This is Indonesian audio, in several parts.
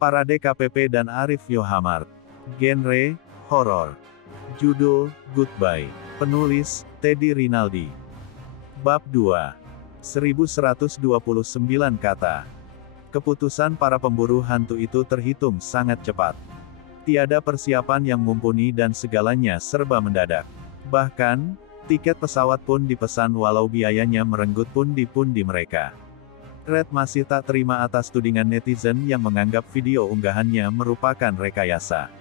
Parade KPP dan Arif Yohamart. Genre, horor. Judul, Goodbye. Penulis, Teddy Rinaldi. Bab 2. 1129 kata. Keputusan para pemburu hantu itu terhitung sangat cepat. Tiada persiapan yang mumpuni dan segalanya serba mendadak. Bahkan, tiket pesawat pun dipesan walau biayanya merenggut pundi-pundi mereka. Red masih tak terima atas tudingan netizen yang menganggap video unggahannya merupakan rekayasa.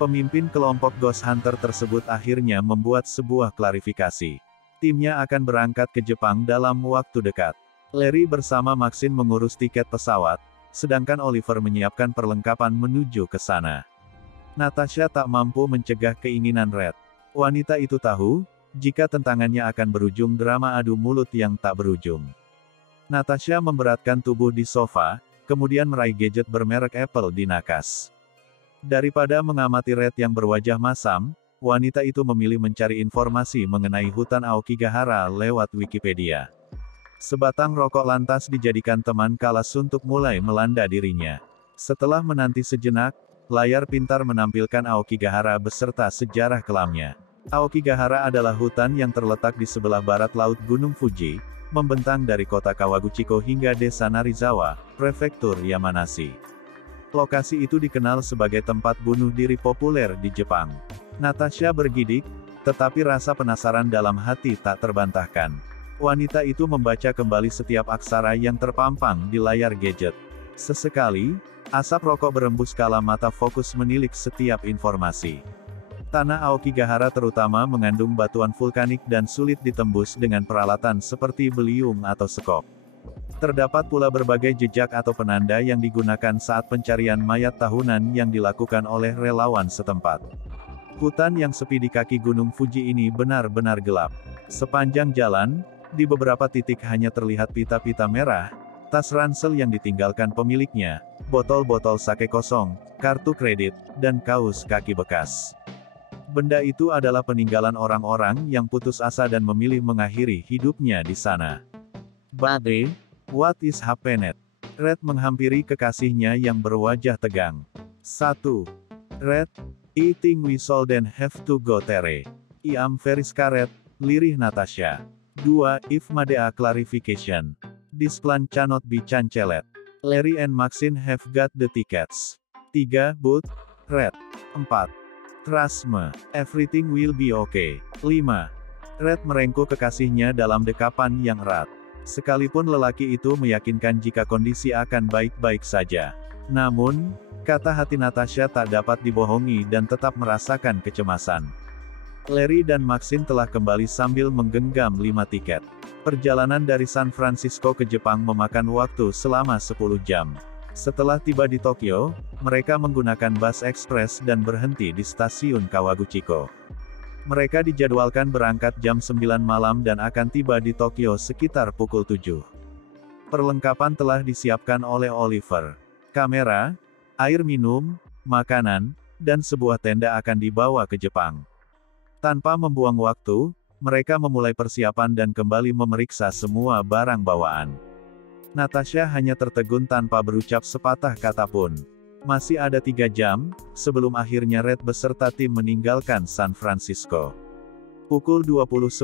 Pemimpin kelompok Ghost Hunter tersebut akhirnya membuat sebuah klarifikasi. Timnya akan berangkat ke Jepang dalam waktu dekat. Larry bersama Maxine mengurus tiket pesawat, sedangkan Oliver menyiapkan perlengkapan menuju ke sana. Natasha tak mampu mencegah keinginan Red. Wanita itu tahu, jika tentangannya akan berujung drama adu mulut yang tak berujung. Natasha memberatkan tubuh di sofa, kemudian meraih gadget bermerek Apple di nakas. Daripada mengamati Red yang berwajah masam, wanita itu memilih mencari informasi mengenai hutan Aokigahara lewat Wikipedia. Sebatang rokok lantas dijadikan teman kalas untuk mulai melanda dirinya. Setelah menanti sejenak, layar pintar menampilkan Aokigahara beserta sejarah kelamnya. Aokigahara adalah hutan yang terletak di sebelah barat laut Gunung Fuji, membentang dari kota Kawaguchiko hingga desa Narizawa, prefektur Yamanashi. Lokasi itu dikenal sebagai tempat bunuh diri populer di Jepang. Natasha bergidik, tetapi rasa penasaran dalam hati tak terbantahkan. Wanita itu membaca kembali setiap aksara yang terpampang di layar gadget. Sesekali, asap rokok berembus kala mata fokus menilik setiap informasi. Tanah Aokigahara terutama mengandung batuan vulkanik dan sulit ditembus dengan peralatan seperti beliung atau sekop. Terdapat pula berbagai jejak atau penanda yang digunakan saat pencarian mayat tahunan yang dilakukan oleh relawan setempat. Hutan yang sepi di kaki Gunung Fuji ini benar-benar gelap. Sepanjang jalan, di beberapa titik hanya terlihat pita-pita merah, tas ransel yang ditinggalkan pemiliknya, botol-botol sake kosong, kartu kredit, dan kaos kaki bekas. Benda itu adalah peninggalan orang-orang yang putus asa dan memilih mengakhiri hidupnya di sana. Babe, what is happened? Red menghampiri kekasihnya yang berwajah tegang. 1. Red, I think we shouldn't have to go there. I am very scared, lirih Natasha. 2. If Madea clarification. This plan cannot be canceled. Larry and Maxine have got the tickets. 3. But, Red. 4. Trust me, everything will be okay. 5. Red merengkuh kekasihnya dalam dekapan yang erat. Sekalipun lelaki itu meyakinkan jika kondisi akan baik-baik saja. Namun, kata hati Natasha tak dapat dibohongi dan tetap merasakan kecemasan. Larry dan Maxine telah kembali sambil menggenggam 5 tiket. Perjalanan dari San Francisco ke Jepang memakan waktu selama 10 jam. Setelah tiba di Tokyo, mereka menggunakan bus ekspres dan berhenti di stasiun Kawaguchiko. Mereka dijadwalkan berangkat jam 9 malam dan akan tiba di Tokyo sekitar pukul 7. Perlengkapan telah disiapkan oleh Oliver. Kamera, air minum, makanan, dan sebuah tenda akan dibawa ke Jepang. Tanpa membuang waktu, mereka memulai persiapan dan kembali memeriksa semua barang bawaan. Natasha hanya tertegun tanpa berucap sepatah kata pun. Masih ada 3 jam, sebelum akhirnya Red beserta tim meninggalkan San Francisco. Pukul 20.10,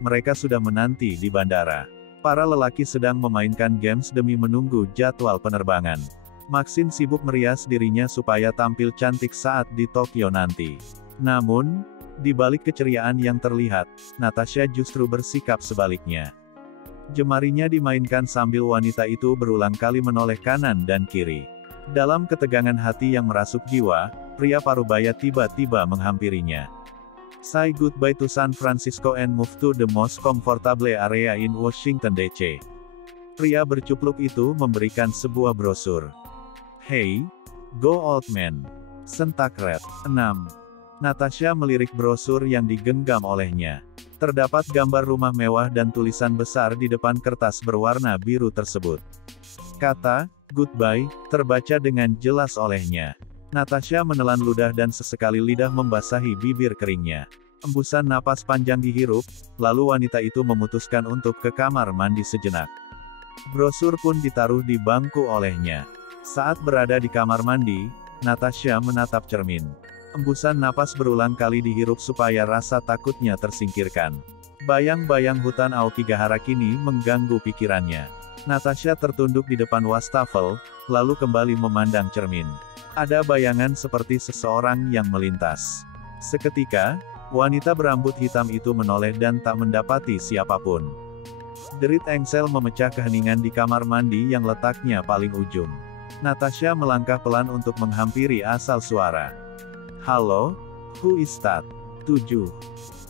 mereka sudah menanti di bandara. Para lelaki sedang memainkan games demi menunggu jadwal penerbangan. Maxine sibuk merias dirinya supaya tampil cantik saat di Tokyo nanti. Namun, di balik keceriaan yang terlihat, Natasha justru bersikap sebaliknya. Jemarinya dimainkan sambil wanita itu berulang kali menoleh kanan dan kiri. Dalam ketegangan hati yang merasuk jiwa, pria parubaya tiba-tiba menghampirinya. Say goodbye to San Francisco and move to the most comfortable area in Washington DC. Pria bercupluk itu memberikan sebuah brosur. Hey, go old man. Sentak Red. 6. Natasha melirik brosur yang digenggam olehnya. Terdapat gambar rumah mewah dan tulisan besar di depan kertas berwarna biru tersebut. Kata, goodbye, terbaca dengan jelas olehnya. Natasha menelan ludah dan sesekali lidah membasahi bibir keringnya. Embusan napas panjang dihirup, lalu wanita itu memutuskan untuk ke kamar mandi sejenak. Brosur pun ditaruh di bangku olehnya. Saat berada di kamar mandi, Natasha menatap cermin. Embusan napas berulang kali dihirup supaya rasa takutnya tersingkirkan. Bayang-bayang hutan Aokigahara kini mengganggu pikirannya. Natasha tertunduk di depan wastafel, lalu kembali memandang cermin. Ada bayangan seperti seseorang yang melintas. Seketika, wanita berambut hitam itu menoleh dan tak mendapati siapapun. Derit engsel memecah keheningan di kamar mandi yang letaknya paling ujung. Natasha melangkah pelan untuk menghampiri asal suara. "Halo? Who is that?" 7.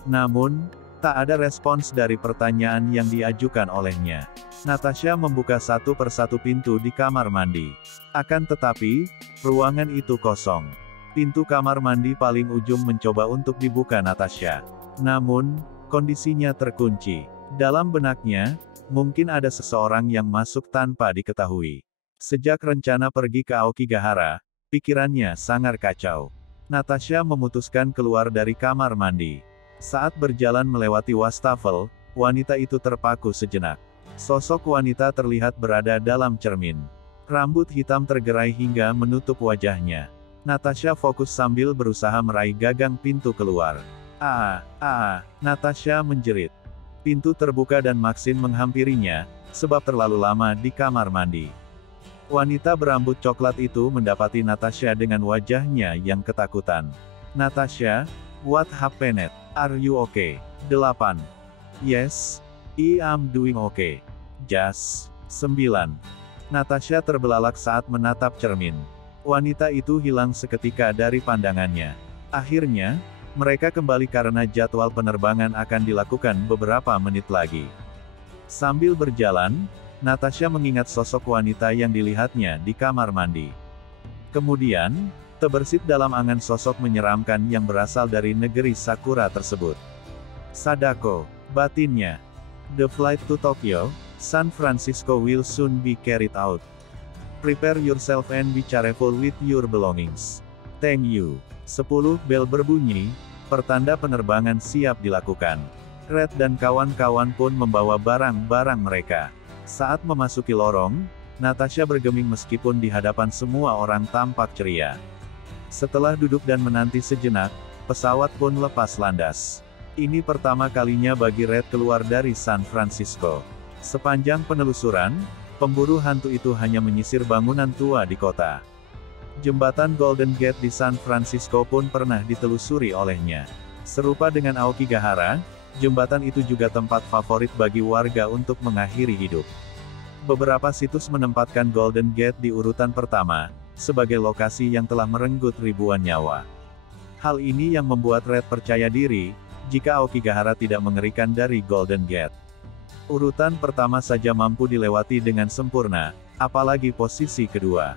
Namun, tak ada respons dari pertanyaan yang diajukan olehnya. Natasha membuka satu persatu pintu di kamar mandi. Akan tetapi, ruangan itu kosong. Pintu kamar mandi paling ujung mencoba untuk dibuka Natasha. Namun, kondisinya terkunci. Dalam benaknya, mungkin ada seseorang yang masuk tanpa diketahui. Sejak rencana pergi ke Aokigahara, pikirannya sangat kacau. Natasha memutuskan keluar dari kamar mandi. Saat berjalan melewati wastafel, wanita itu terpaku sejenak. Sosok wanita terlihat berada dalam cermin. Rambut hitam tergerai hingga menutup wajahnya. Natasha fokus sambil berusaha meraih gagang pintu keluar. Natasha menjerit. Pintu terbuka dan Maxine menghampirinya, sebab terlalu lama di kamar mandi. Wanita berambut coklat itu mendapati Natasha dengan wajahnya yang ketakutan. "Natasha, what happened? Are you okay?" 8. "Yes, I'm doing okay. Just." 9. Natasha terbelalak saat menatap cermin. Wanita itu hilang seketika dari pandangannya. Akhirnya, mereka kembali karena jadwal penerbangan akan dilakukan beberapa menit lagi. Sambil berjalan, Natasha mengingat sosok wanita yang dilihatnya di kamar mandi. Kemudian, terbersit dalam angan sosok menyeramkan yang berasal dari negeri Sakura tersebut. Sadako, batinnya. "The flight to Tokyo, San Francisco will soon be carried out. Prepare yourself and be careful with your belongings. Thank you." 10. Bel berbunyi, pertanda penerbangan siap dilakukan. Red dan kawan-kawan pun membawa barang-barang mereka. Saat memasuki lorong, Natasha bergeming meskipun di hadapan semua orang tampak ceria. Setelah duduk dan menanti sejenak, pesawat pun lepas landas. Ini pertama kalinya bagi Red keluar dari San Francisco. Sepanjang penelusuran, pemburu hantu itu hanya menyisir bangunan tua di kota. Jembatan Golden Gate di San Francisco pun pernah ditelusuri olehnya. Serupa dengan Aokigahara, jembatan itu juga tempat favorit bagi warga untuk mengakhiri hidup. Beberapa situs menempatkan Golden Gate di urutan pertama, sebagai lokasi yang telah merenggut ribuan nyawa. Hal ini yang membuat Red percaya diri, jika Aokigahara tidak mengerikan dari Golden Gate. Urutan pertama saja mampu dilewati dengan sempurna, apalagi posisi kedua.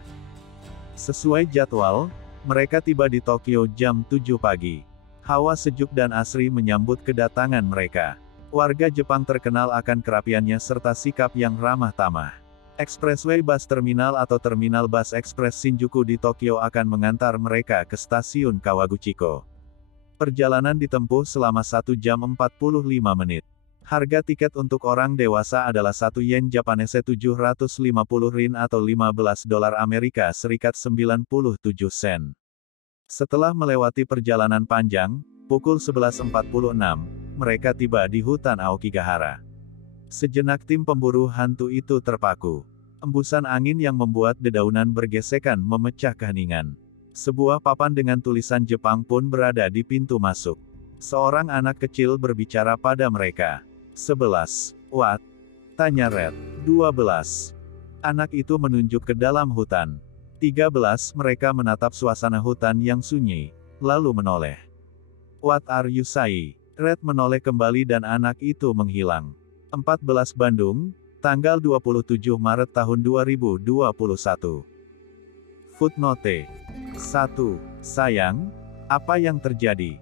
Sesuai jadwal, mereka tiba di Tokyo jam 7 pagi. Hawa sejuk dan asri menyambut kedatangan mereka. Warga Jepang terkenal akan kerapiannya serta sikap yang ramah tamah. Expressway Bus Terminal atau Terminal Bus Express Shinjuku di Tokyo akan mengantar mereka ke stasiun Kawaguchiko. Perjalanan ditempuh selama 1 jam 45 menit. Harga tiket untuk orang dewasa adalah 1 yen Japanese 750 rin atau $15 97 sen. Setelah melewati perjalanan panjang, pukul 11.46, mereka tiba di hutan Aokigahara. Sejenak tim pemburu hantu itu terpaku. Embusan angin yang membuat dedaunan bergesekan memecah keheningan. Sebuah papan dengan tulisan Jepang pun berada di pintu masuk. Seorang anak kecil berbicara pada mereka. 11. "What?" tanya Red. 12. Anak itu menunjuk ke dalam hutan. 13. Mereka menatap suasana hutan yang sunyi, lalu menoleh. "What are you saying?" Red menoleh kembali dan anak itu menghilang. 14 Bandung, tanggal 27 Maret tahun 2021. Footnote 1. Sayang, apa yang terjadi?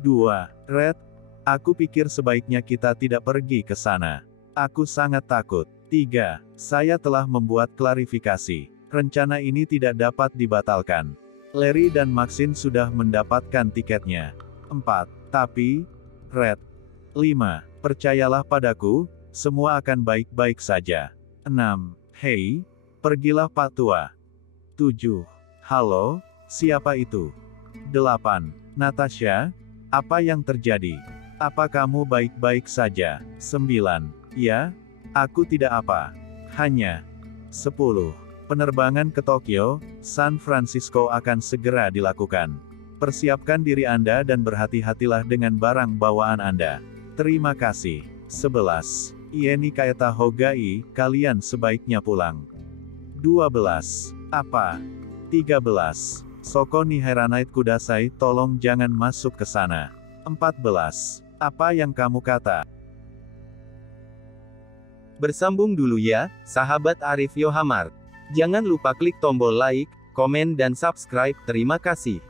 2. Red, aku pikir sebaiknya kita tidak pergi ke sana. Aku sangat takut. 3. Saya telah membuat klarifikasi. Rencana ini tidak dapat dibatalkan. Larry dan Maxine sudah mendapatkan tiketnya. 4. Tapi, Red. 5. Percayalah padaku, semua akan baik-baik saja. 6. Hei, pergilah Pak Tua. 7. Halo, siapa itu? 8. Natasha, apa yang terjadi? Apa kamu baik-baik saja? 9. Ya, aku tidak apa. Hanya. 10. Penerbangan ke Tokyo, San Francisco akan segera dilakukan. Persiapkan diri Anda dan berhati-hatilah dengan barang bawaan Anda. Terima kasih. 11. Ieni kaeta hogai, kalian sebaiknya pulang. 12. Apa? 13. Soko ni heranait kudasai, tolong jangan masuk ke sana. 14. Apa yang kamu kata? Bersambung dulu ya, sahabat Arif Yohamart. Jangan lupa klik tombol like, komen dan subscribe. Terima kasih.